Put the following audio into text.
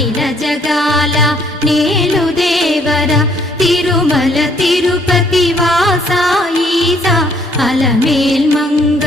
అఖిల జగాల నేలు దేవర తిరుమల తిరుపతి వాసా ఈసా అలమేల్ మంగ